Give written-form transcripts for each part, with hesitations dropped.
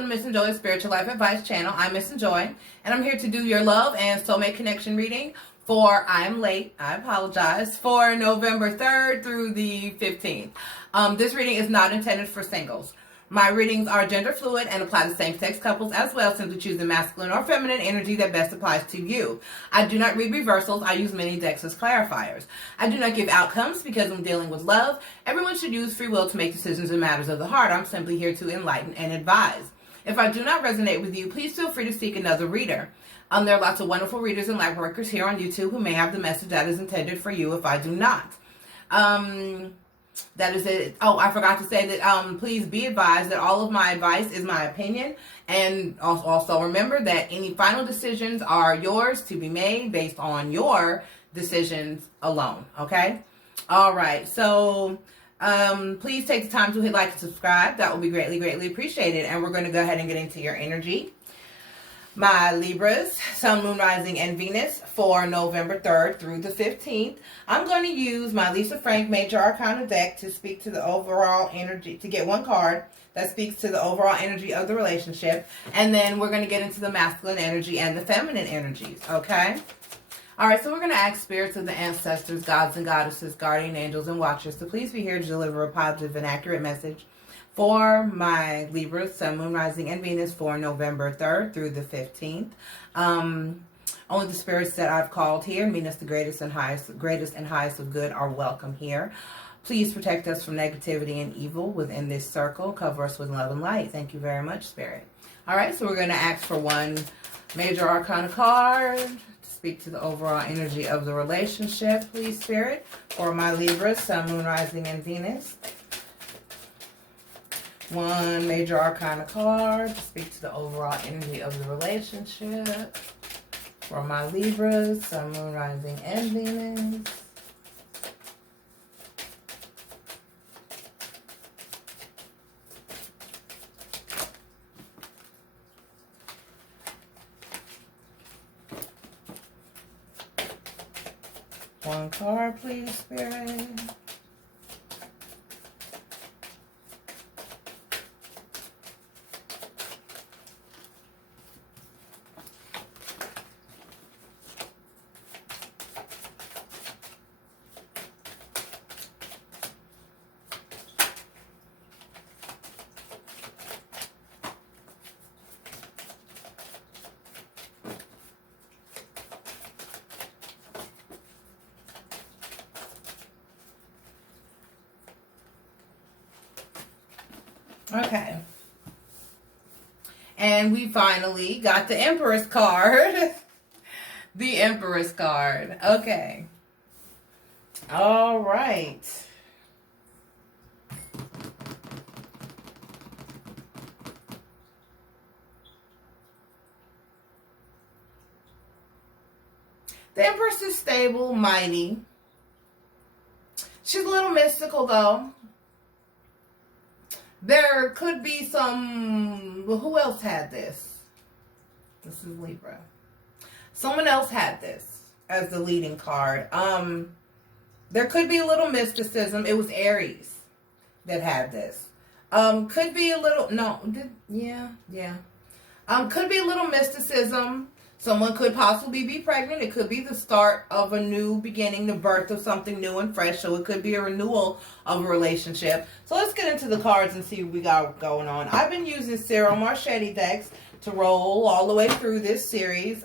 welcome to Missn Joy's Spiritual Life Advice channel. I'm Missn Joy, and I'm here to do your love and soulmate connection reading for, I am late, I apologize, for November 3rd through the 15th. This reading is not intended for singles. My readings are gender fluid and apply to same-sex couples as well. Simply choose the masculine or feminine energy that best applies to you. I do not read reversals. I use many decks as clarifiers. I do not give outcomes because I'm dealing with love. Everyone should use free will to make decisions in matters of the heart. I'm simply here to enlighten and advise. If I do not resonate with you, please feel free to seek another reader. There are lots of wonderful readers and light workers here on YouTube who may have the message that is intended for you if I do not. That is it. Oh, I forgot to say that please be advised that all of my advice is my opinion. And also remember that any final decisions are yours to be made based on your decisions alone. Okay? All right. So please take the time to hit like and subscribe. That will be greatly, greatly appreciated. And we're going to go ahead and get into your energy. My Libras, Sun, Moon, Rising, and Venus for November 3rd through the 15th. I'm going to use my Lisa Frank Major Arcana deck to speak to the overall energy, to get one card that speaks to the overall energy of the relationship. And then we're going to get into the masculine energy and the feminine energies, okay? All right, so we're going to ask spirits of the ancestors, gods and goddesses, guardian angels, and watchers to please be here to deliver a positive and accurate message for my Libras, Sun, Moon, Rising, and Venus for November 3rd through the 15th. Only the spirits that I've called here, mean us the greatest and highest of good, are welcome here. Please protect us from negativity and evil within this circle. Cover us with love and light. Thank you very much, Spirit. All right, so we're going to ask for one Major Arcana card to speak to the overall energy of the relationship, please, Spirit, for my Libras, Sun, Moon, Rising, and Venus. One Major Arcana card to speak to the overall energy of the relationship for my Libras, Sun, Moon, Rising, and Venus. One card, please, Spirit. Okay. And we finally got the Empress card. The Empress card. Okay. All right. The Empress is stable, mighty. She's a little mystical, though. There could be some, well, who else had this? This is Libra. Someone else had this as the leading card. There could be a little mysticism. It was Aries that had this. Could be a little, could be a little mysticism. Someone could possibly be pregnant. It could be the start of a new beginning, the birth of something new and fresh. So it could be a renewal of a relationship. So let's get into the cards and see what we got going on. I've been using Cyril Marchetti decks to roll all the way through this series.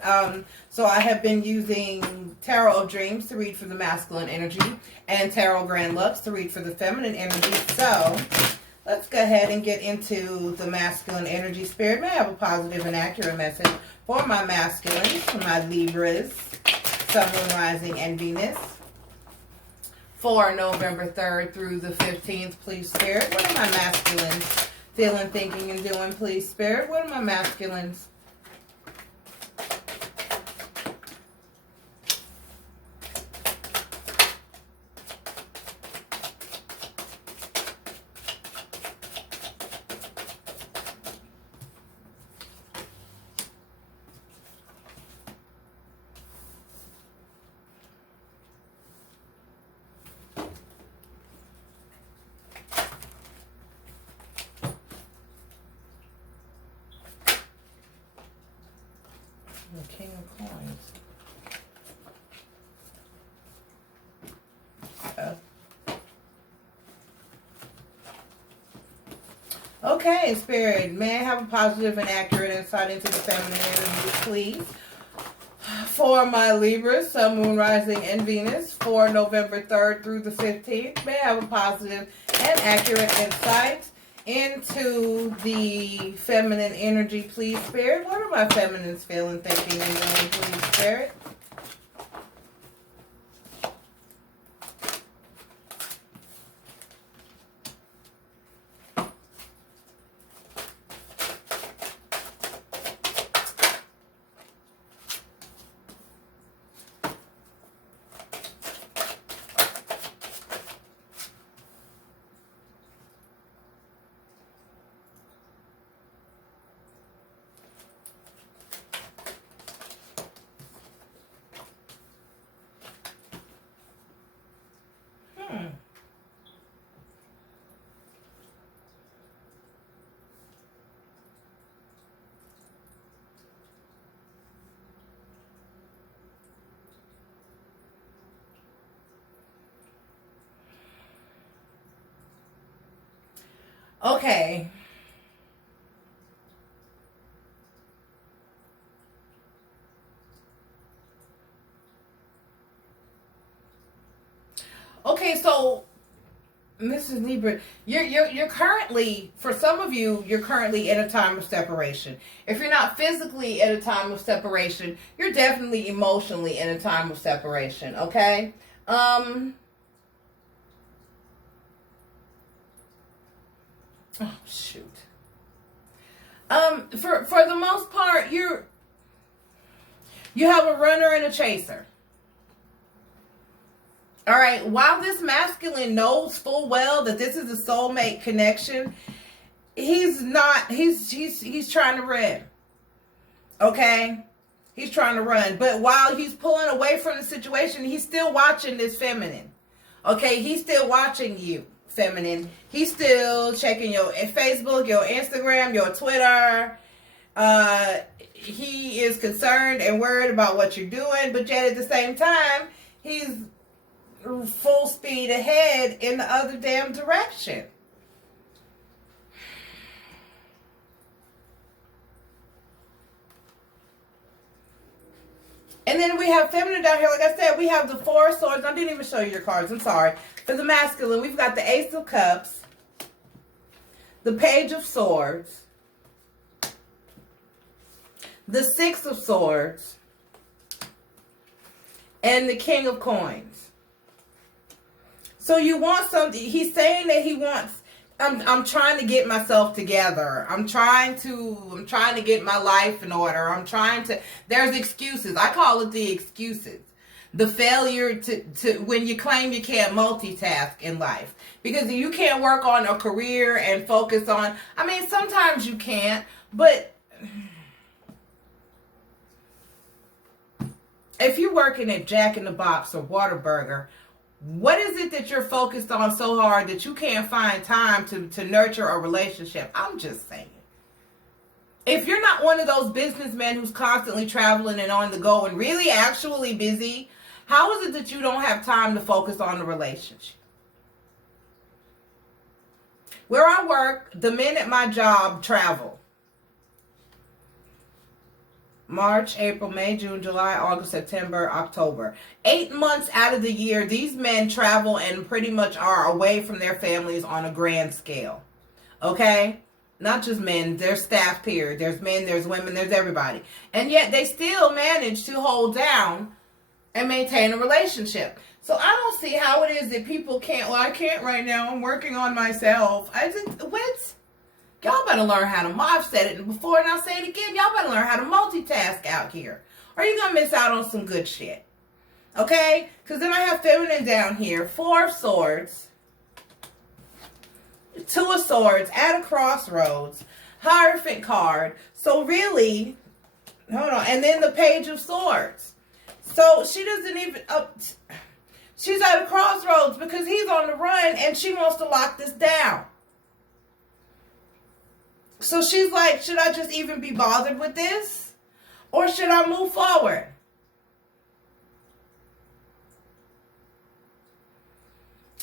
So I have been using Tarot of Dreams to read for the masculine energy and Tarot Grand Lux to read for the feminine energy. So let's go ahead and get into the masculine energy. Spirit, may I have a positive and accurate message for my masculines, for my Libras, Sun, Moon, Rising, and Venus for November 3rd through the 15th, please, Spirit. What are my masculines feeling, thinking, and doing, please, Spirit? What are my masculines? King of Coins. Okay, Spirit, may I have a positive and accurate insight into the feminine energy, please? For my Libra, Sun, Moon, Rising, and Venus, for November 3rd through the 15th, may I have a positive and accurate insight into the feminine energy, please, Spirit? What are my feminines feeling, thinking, and doing, please, Spirit? Okay. Okay, so Mrs. Libra, you're currently, for some of you, you're currently in a time of separation. If you're not physically in a time of separation, you're definitely emotionally in a time of separation, okay? Oh, shoot. For the most part, you have a runner and a chaser. All right, while this masculine knows full well that this is a soulmate connection, he's trying to run. Okay? He's trying to run. But while he's pulling away from the situation, he's still watching this feminine. Okay? He's still watching you, feminine. He's still checking your Facebook, your Instagram, your Twitter. He is concerned and worried about what you're doing, but yet at the same time, he's full speed ahead in the other damn direction. And then we have feminine down here. Like I said, we have the Four of Swords. I didn't even show you your cards. I'm sorry. For the masculine, we've got the Ace of Cups, the Page of Swords, the Six of Swords, and the King of Coins. So you want something. He's saying that he wants, I'm trying to get myself together. I'm trying to get my life in order. There's excuses. I call it the excuses. The failure to when you claim you can't multitask in life. Because you can't work on a career and focus on, sometimes you can't, but if you're working at Jack in the Box or Whataburger, what is it that you're focused on so hard that you can't find time to nurture a relationship? I'm just saying. If you're not one of those businessmen who's constantly traveling and on the go and really actually busy, how is it that you don't have time to focus on the relationship? Where I work, the men at my job travel. March, April, May, June, July, August, September, October. 8 months out of the year, these men travel and pretty much are away from their families on a grand scale. Okay? Not just men, there's staff period. There's men, there's women, there's everybody. And yet they still manage to hold down and maintain a relationship. So I don't see how it is that people can't, well, I can't right now. I'm working on myself. What? Y'all better learn how to, I've said it before and I'll say it again, y'all better learn how to multitask out here. Or you're going to miss out on some good shit. Okay? Because then I have feminine down here. Four of Swords. Two of Swords at a crossroads. Hierophant card. So really, hold on. And then the Page of Swords. So she doesn't even, she's at a crossroads because he's on the run and she wants to lock this down. So she's like, should I just even be bothered with this? Or should I move forward?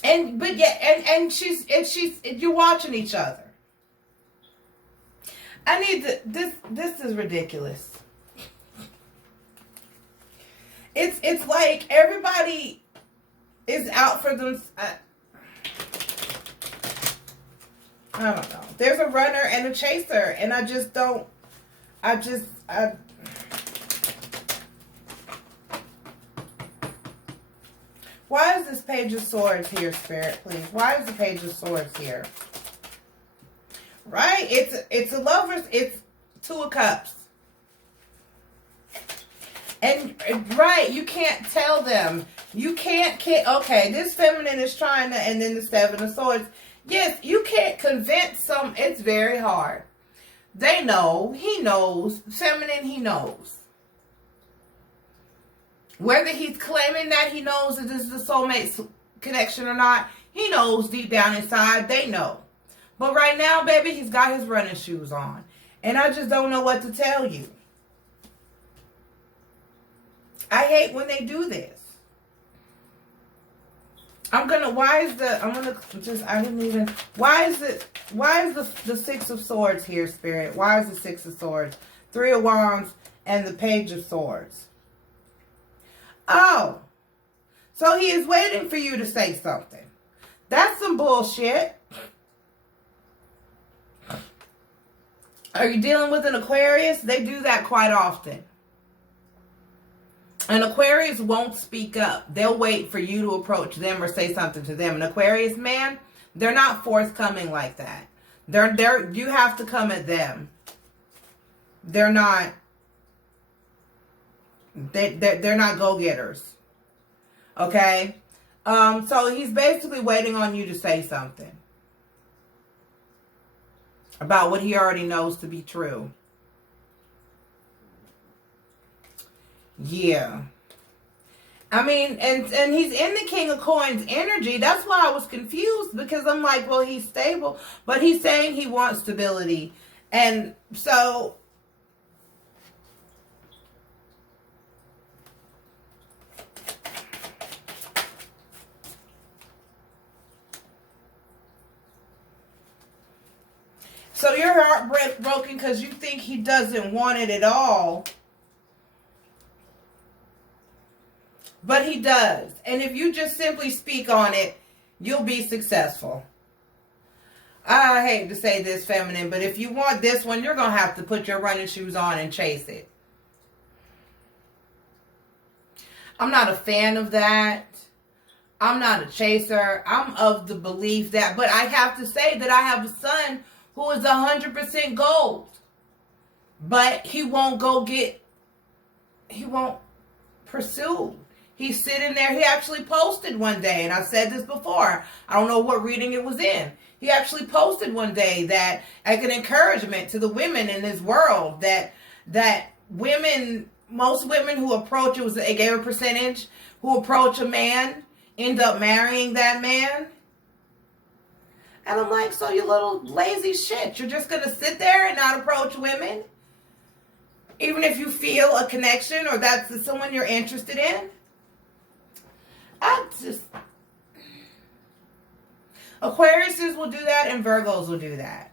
But you're watching each other. I need this is ridiculous. It's like everybody is out for them. I don't know. There's a runner and a chaser, and I just don't. Why is this Page of Swords here, Spirit, please? Why is the Page of Swords here? Right? It's a lover's, it's Two of Cups. And, right, you can't tell them. You can't, okay, this feminine is trying to, and then the Seven of Swords. Yes, you can't convince some, it's very hard. They know, he knows, feminine, he knows. Whether he's claiming that he knows that this is a soulmate connection or not, he knows deep down inside, they know. But right now, baby, he's got his running shoes on. And I just don't know what to tell you. I hate when they do this. Why is the Six of Swords here, Spirit? Why is the Six of Swords? Three of Wands and the Page of Swords. Oh, so he is waiting for you to say something. That's some bullshit. Are you dealing with an Aquarius? They do that quite often. An Aquarius won't speak up. They'll wait for you to approach them or say something to them. An Aquarius man, they're not forthcoming like that. You have to come at them. They're not go-getters. Okay? So he's basically waiting on you to say something about what he already knows to be true. Yeah. I mean, and he's in the King of Coins energy. That's why I was confused, because I'm like, well, he's stable, but he's saying he wants stability. And so you're heartbroken because you think he doesn't want it at all. But he does. And if you just simply speak on it, you'll be successful. I hate to say this, feminine, but if you want this one, you're going to have to put your running shoes on and chase it. I'm not a fan of that. I'm not a chaser. I'm of the belief that, but I have to say that I have a son who is 100% gold. But he won't pursue. He's sitting there. He actually posted one day, and I said this before. I don't know what reading it was in. He actually posted one day that, like, an encouragement to the women in this world, that women, most women who approach, it gave a percentage, who approach a man, end up marrying that man. And I'm like, so you little lazy shit. You're just going to sit there and not approach women? Even if you feel a connection or that's someone you're interested in? Aquariuses will do that and Virgos will do that.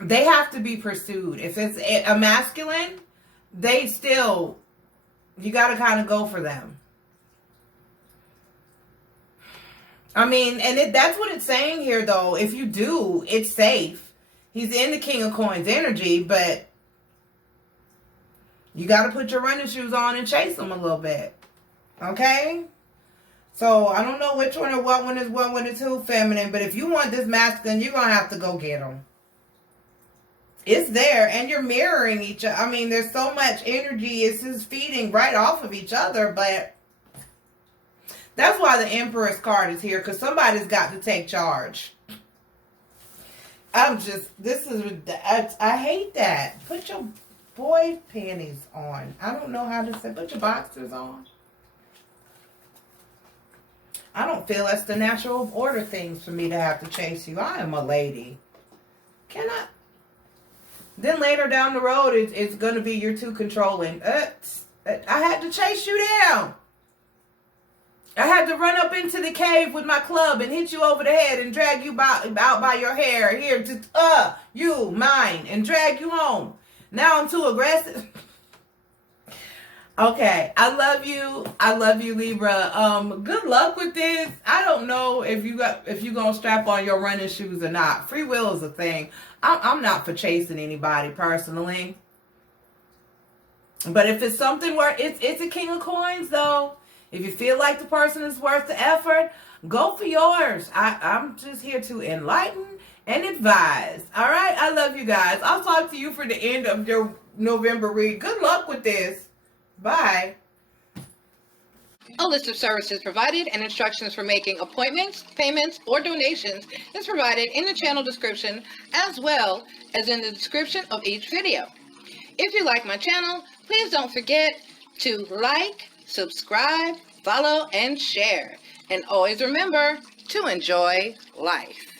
They have to be pursued. If it's a masculine, you got to kind of go for them. I mean, and that's what it's saying here, though. If you do, it's safe. He's in the King of Coins energy, but you got to put your running shoes on and chase him a little bit. Okay? So, I don't know which one or what one is who, feminine, but if you want this masculine, you're going to have to go get him. It's there, and you're mirroring each other. I mean, there's so much energy. It's just feeding right off of each other, but that's why the Empress card is here, because somebody's got to take charge. I hate that. Put your boy panties on. I don't know how to say, put your boxers on. I don't feel that's the natural order things for me to have to chase you. I am a lady. Can I? Then later down the road, it's going to be you're too controlling. I had to chase you down. I had to run up into the cave with my club and hit you over the head and drag you out by your hair. Here, just, you, mine, and drag you home. Now I'm too aggressive. Okay, I love you. I love you, Libra. Good luck with this. I don't know if you gonna strap on your running shoes or not. Free will is a thing. I'm not for chasing anybody personally. But if it's something where it's a king of coins though, if you feel like the person is worth the effort, go for yours. I'm just here to enlighten and advise. All right, I love you guys. I'll talk to you for the end of your November read. Good luck with this. Bye. A list of services provided and instructions for making appointments, payments, or donations is provided in the channel description as well as in the description of each video. If you like my channel, please don't forget to like, subscribe, follow, and share. And always remember to enjoy life.